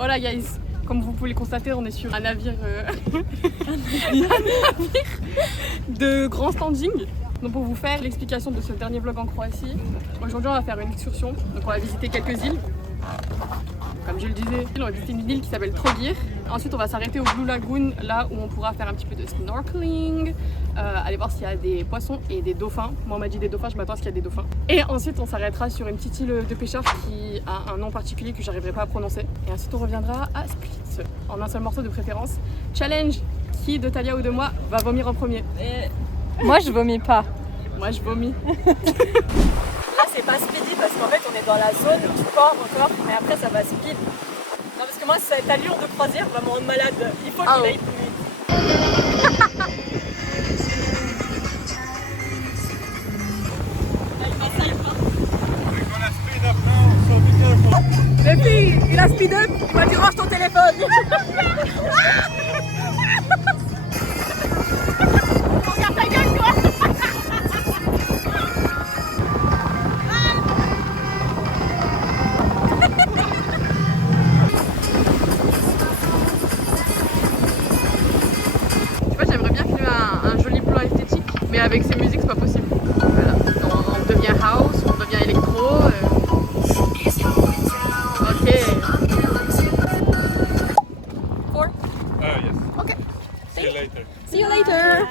Voilà guys, comme vous pouvez le constater, on est sur un navire, de grand standing. Donc pour vous faire l'explication de ce dernier vlog en Croatie, aujourd'hui on va faire une excursion, donc on va visiter quelques îles. Comme je le disais, on va visiter une île qui s'appelle Trogir. Ensuite on va s'arrêter au Blue Lagoon, là où on pourra faire un petit peu de snorkeling, aller voir s'il y a des poissons et des dauphins. Moi on m'a dit des dauphins, je m'attends à ce qu'il y a des dauphins. Et ensuite on s'arrêtera sur une petite île de pêcheurs qui a un nom particulier que j'arriverai pas à prononcer. Et ensuite on reviendra à Split, en un seul morceau de préférence. Challenge, qui de Talia ou de moi va vomir en premier? Moi je vomis pas. Moi je vomis. Là c'est pas speedy parce qu'en fait on est dans la zone du port encore, mais après ça va speed. Non parce que moi cette allure de croisière va me rendre malade. Il faut qu'il aille plus vite. Le fille, il a speed up, il m'a dit range ton téléphone. Regarde ta gueule toi. Mais avec ces musiques, c'est pas possible. Voilà. On devient house, on devient électro. Ok. 4? Yes. Ok. See you later. See you later.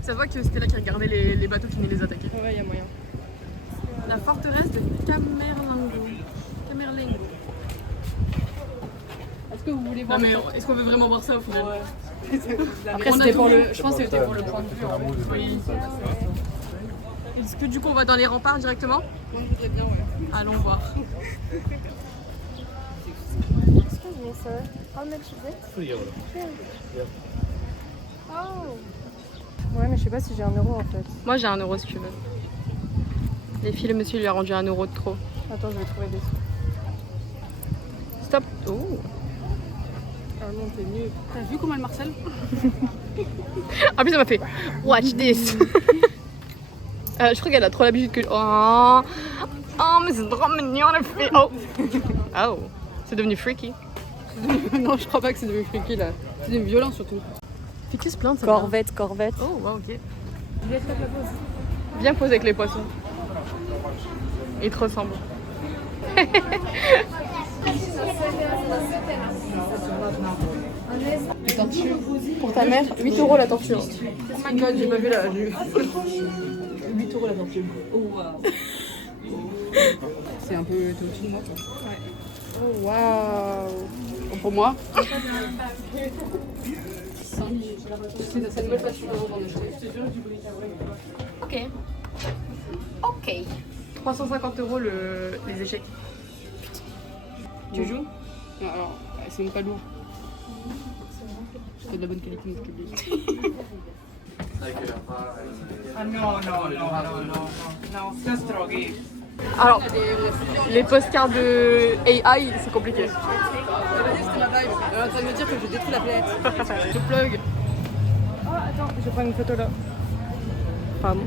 Ça se voit que c'était là qui regardait les bateaux qui venaient les attaquer. Ouais, y a moyen. La forteresse de Camerlengo. Camerlengo. Est-ce que vous voulez voir? Non mais est-ce qu'on veut vraiment voir ça au final? Après c'était pour le, je pense que c'était pour le point de vue. Oui. Est-ce que du coup on va dans les remparts directement? Moi je voudrais bien, ouais. Allons voir. Excuse me, sir. How much is it? 3 euros. Oh. Ouais, mais je sais pas si j'ai 1 euro en fait. Moi j'ai 1 euro si tu veux. Les filles, le monsieur lui a rendu 1 euro de trop. Attends, je vais trouver des sous. Stop. Oh. Ah non, t'es nul. T'as vu comment elle marcelle? En plus elle m'a fait watch this. Je crois qu'elle a trop l'habitude que... Oh mais c'est trop mignon elle fait... Oh. Oh. C'est devenu freaky. Non, je crois pas que c'est devenu freaky là. C'est devenu violent surtout. Fait qui se plaint ça? Corvette, corvette. Oh wow, ok. Viens poser avec les poissons. Ils te ressemblent. Les tortues. Pour ta mère, 8 euros la tortue. Oh my god, j'ai pas vu là. 8 euros la tortue. Oh wow. C'est un peu au-dessus de moi quoi. Ouais. Oh waouh. Pour moi. C'est une belle voiture d'en acheter. Ok. Ok. 350 € les échecs. Tu joues? Non, alors, c'est même pas lourd. C'est de la bonne qualité, donc je te dis. No. Just drogi. Alors, les postcards de AI, c'est compliqué. Elle est en train de me dire que je détruis la planète. Je plug. Oh, attends, je prends une photo là. Pardon.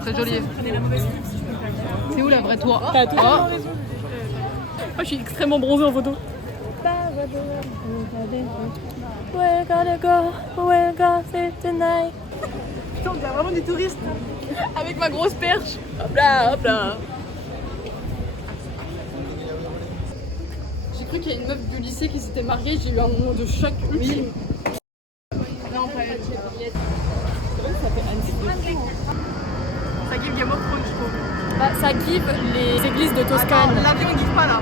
Très joli. C'est où la vraie toi? T'as toi. Je suis extrêmement bronzée en photo. We're gonna go, we're gonna sit tonight. Putain, on dirait vraiment des touristes. Avec ma grosse perche. Hop là, hop là. J'ai cru qu'il y a une meuf du lycée qui s'était mariée, j'ai eu un moment de choc ultime. Non, pas elle. Ça give Game of Thrones, je trouve. Bah, ça give les églises de Toscane. L'avion il give pas là.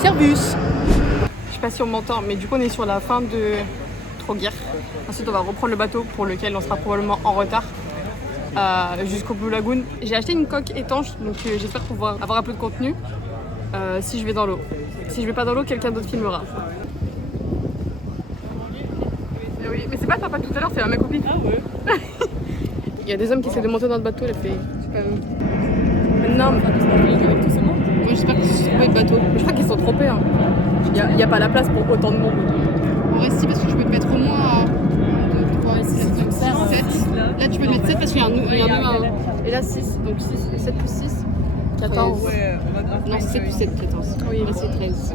Servus. Je sais pas si on m'entend, mais du coup on est sur la fin de Trogir. Ensuite on va reprendre le bateau pour lequel on sera probablement en retard jusqu'au Blue Lagoon. J'ai acheté une coque étanche, donc j'espère pouvoir avoir un peu de contenu si je vais dans l'eau. Si je vais pas dans l'eau, quelqu'un d'autre filmera. Oui, mais c'est pas papa tout à l'heure, c'est ma copine. Ah ouais. Il y a des hommes qui essaient de monter dans le bateau, elle fait... C'est pas même. Non, mais Avec tout ce monde. Moi j'espère qu'ils se trouvent pas de bateau. je crois qu'ils sont trompés. Hein. Il n'y a pas la place pour autant de monde. On reste ici parce que je peux te mettre au moins 1, 2, 3, 7. Là tu peux te mettre 7 parce qu'il y a un nœud. Et là 6, donc 6, 7 plus 6. 14. Ouais, on va grave. Non, c'est plus 7, 14. Oui, là c'est 13.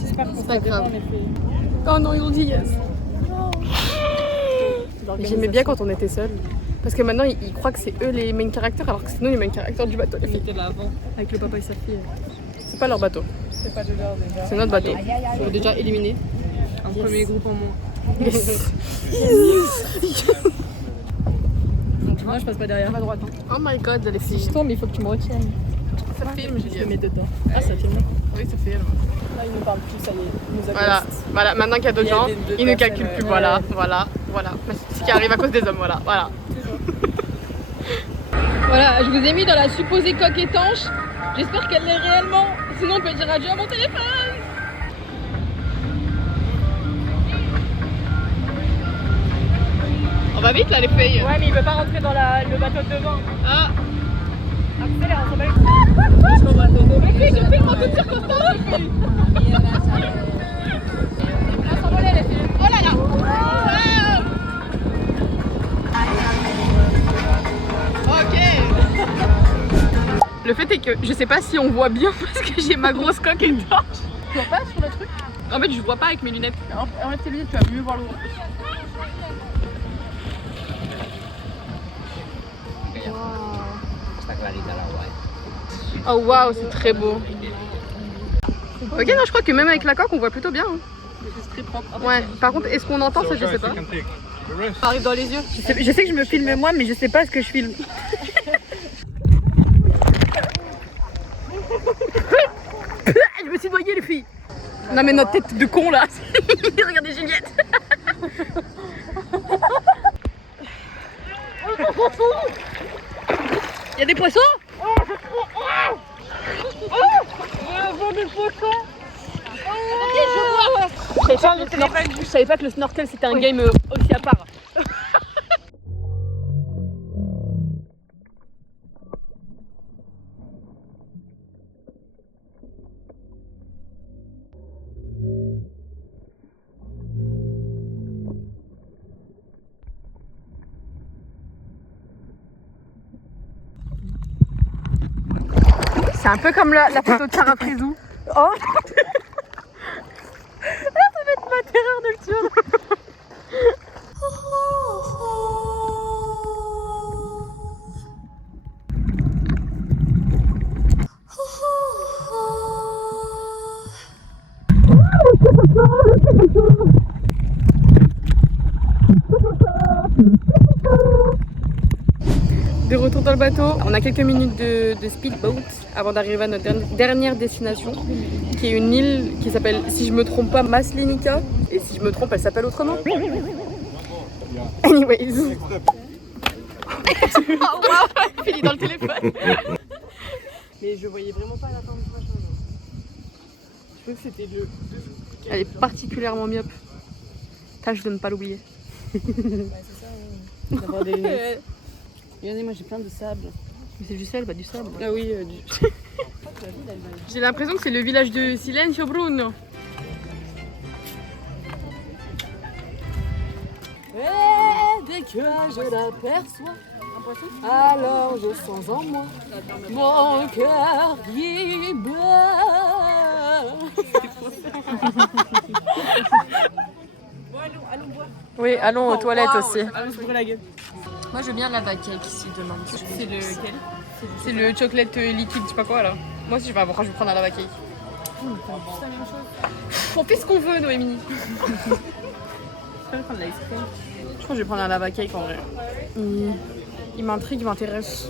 J'espère qu'on C'est pas sera grave. devant, en effet. Oh non, ils ont dit yes. J'aimais bien quand on était seuls. Parce que maintenant, ils croient que c'est eux les main characters, alors que c'est nous les main characters du bateau, les On filles. était là avant. Avec le papa et sa fille. C'est pas leur bateau, C'est pas de l'heure déjà. c'est notre bateau. On est déjà éliminé. Un premier groupe en moins. Yes. Moi je passe pas derrière. À droite. Oh my god, les Si je filles. tombe, il faut que tu me retiennes. Ça filme, Je te Juliette. mets dedans. Ah, ça filme. Oui, ça filme. Là, il nous parle plus, ça y est. Il nous a Voilà, ghost. voilà. Maintenant qu'il y a d'autres Il y a gens, des- deux ils ne personnes, calculent plus. ouais. Voilà, Ouais. voilà. Ce qui arrive à cause des hommes, voilà. Voilà, je vous ai mis dans la supposée coque étanche. J'espère qu'elle l'est réellement. Sinon, on peut dire adieu à mon téléphone. On va vite là, les filles. Ouais, mais il veut pas rentrer dans le bateau de devant. Ah, Accélère, on s'en bat les les filles, je filme en toutes circonstances, les filles. On va s'envoler, les filles. Oh là là. Ok. Le fait est que je sais pas si on voit bien parce que j'ai ma grosse coque étanche. Tu vois pas sur le truc? En fait, je vois pas avec mes lunettes. Enlève tes lunettes, tu vas mieux voir l'eau. Oh waouh, c'est très beau. Ok, non, je crois que même avec la coque, on voit plutôt bien. hein. C'est très propre. Ouais, par contre, est-ce qu'on entend ça? Je sais pas. Ça arrive dans les yeux. Je sais que je me filme moi, mais je sais pas ce que je filme. Je me suis noyée, les filles. Non, mais notre tête de con là. Regardez Juliette. Il y a des poissons? Je savais pas que le snorkel c'était un game aussi à part. C'est un peu comme la photo de Sarah Frizou. Oh. Ça va être ma terreur nocturne. De retour dans le bateau, on a quelques minutes de speedboat avant d'arriver à notre dernière destination, qui est une île qui s'appelle, si je me trompe pas, Maslenica. Et si je me trompe, elle s'appelle autrement. Anyways. Oh wow, Fini dans le téléphone. Mais je voyais vraiment pas la fin du machin. Je crois que c'était le. Elle est particulièrement myope. Tâche de ne pas l'oublier. D'avoir des lunettes. Regardez, moi j'ai plein de sable. Mais c'est du sel, du sable. Ah oui, J'ai l'impression que c'est le village de Silencio Bruno. Dès que je l'aperçois, alors je sens en moi mon cœur qui bat. Oui, allons aux toilettes aussi. allons se bourrer la gueule. Moi je veux bien lava cake ici demain. C'est lequel? C'est le chocolate liquide, je sais pas quoi là. Moi aussi je vais prendre un lava cake. On fait ce qu'on veut, Noémie. Je vais prendre l'ice cream. Je pense que je vais prendre un lava cake en vrai. Il m'intrigue, il m'intéresse.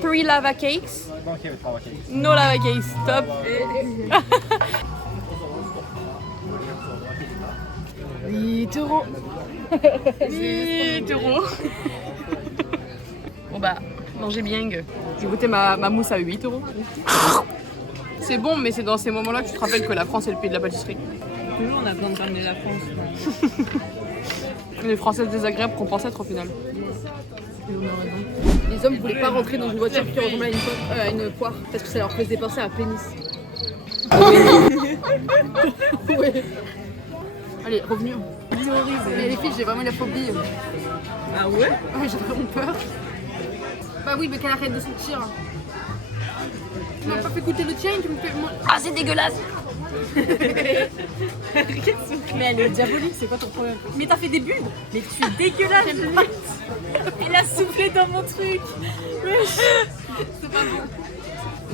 3 lava cakes. No lava cakes, stop. 8 euros. 8 euros. Bon bah, mangez bien. J'ai goûté ma mousse à 8 euros. C'est bon, mais c'est dans ces moments-là que tu te rappelles que la France est le pays de la pâtisserie. Toujours on a besoin de ramener la France. Les Françaises désagréables qu'on pense être au final. Les hommes voulaient pas rentrer dans une voiture qui ressemblait à une poire parce que ça leur faisait penser à pénis. Ouais. Allez, revenu. Mais les filles, j'ai vraiment la phobie. Ah ouais? Ouais, j'ai vraiment peur. Bah oui, mais qu'elle arrête de sortir. Tu m'as pas fait goûter le tien, tu me fais. Ah, c'est dégueulasse. Mais elle est diabolique, c'est quoi ton problème? Mais t'as fait des bulles. Mais tu es dégueulasse. Elle a soufflé dans mon truc. C'est pas bon.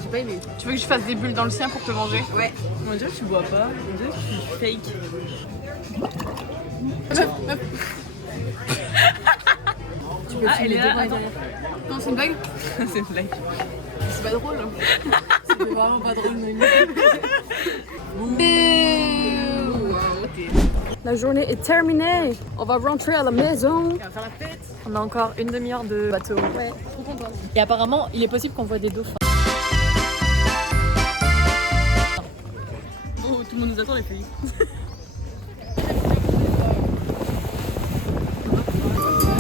J'ai pas aimé. Tu veux que je fasse des bulles dans le sien pour te manger? Ouais. On dirait que tu bois pas. On dirait que tu fake. Tu peux elle est là. Non, c'est une blague. C'est une blague. C'est pas drôle. C'est vraiment pas drôle, mais. La journée est terminée. On va rentrer à la maison. On va faire la fête. On a encore une demi-heure de bateau. Ouais, trop content. Et apparemment, il est possible qu'on voit des dauphins. Oh, tout le monde nous attend les filles.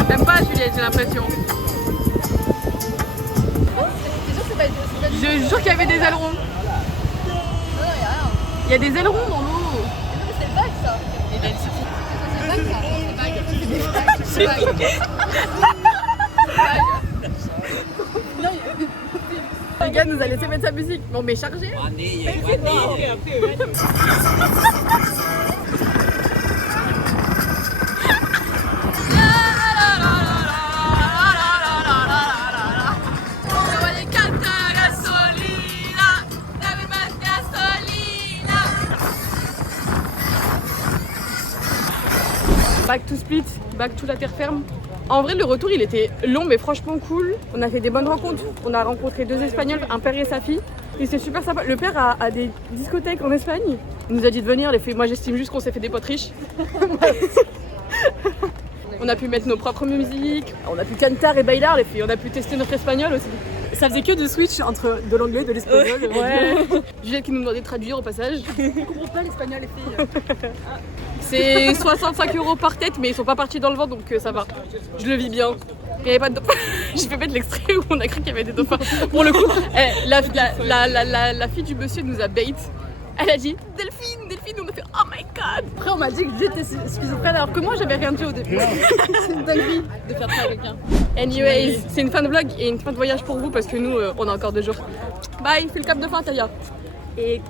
Même pas Juliette, j'ai l'impression. Je jure qu'il y avait des ailerons. Il y a des ailerons dans l'eau. C'est vague. Le gars nous a laissé mettre sa musique. Mais on met chargé. Back to Split, back to la terre ferme. En vrai, le retour, il était long, mais franchement cool. On a fait des bonnes rencontres. On a rencontré 2 Espagnols, un père et sa fille. Et c'est super sympa. Le père a des discothèques en Espagne. Il nous a dit de venir. Les filles, moi, j'estime juste qu'on s'est fait des potes riches. On a pu mettre nos propres musiques. On a pu cantar et bailar, les filles. On a pu tester notre espagnol aussi. Ça faisait que de switch entre de l'anglais, de l'espagnol. Ouais. Juliette qui nous demandait de traduire au passage. Je comprends pas l'espagnol, les filles. C'est 65 € par tête, mais ils sont pas partis dans le vent, donc ça va. Je le vis bien. Il n'y avait pas de dauphins. Je vais mettre l'extrait où on a cru qu'il y avait des dauphins. Pour le coup, la fille du monsieur nous a bait. Elle a dit Delphine, Delphine, on a fait oh my god. Après, on m'a dit que j'étais schizophrène alors que moi, j'avais rien dit au début. C'est une dinguerie de faire ça à quelqu'un. Anyways, c'est une fin de vlog et une fin de voyage pour vous parce que nous, on a encore 2 jours. Bye, fais le cap de fin, Taya. Et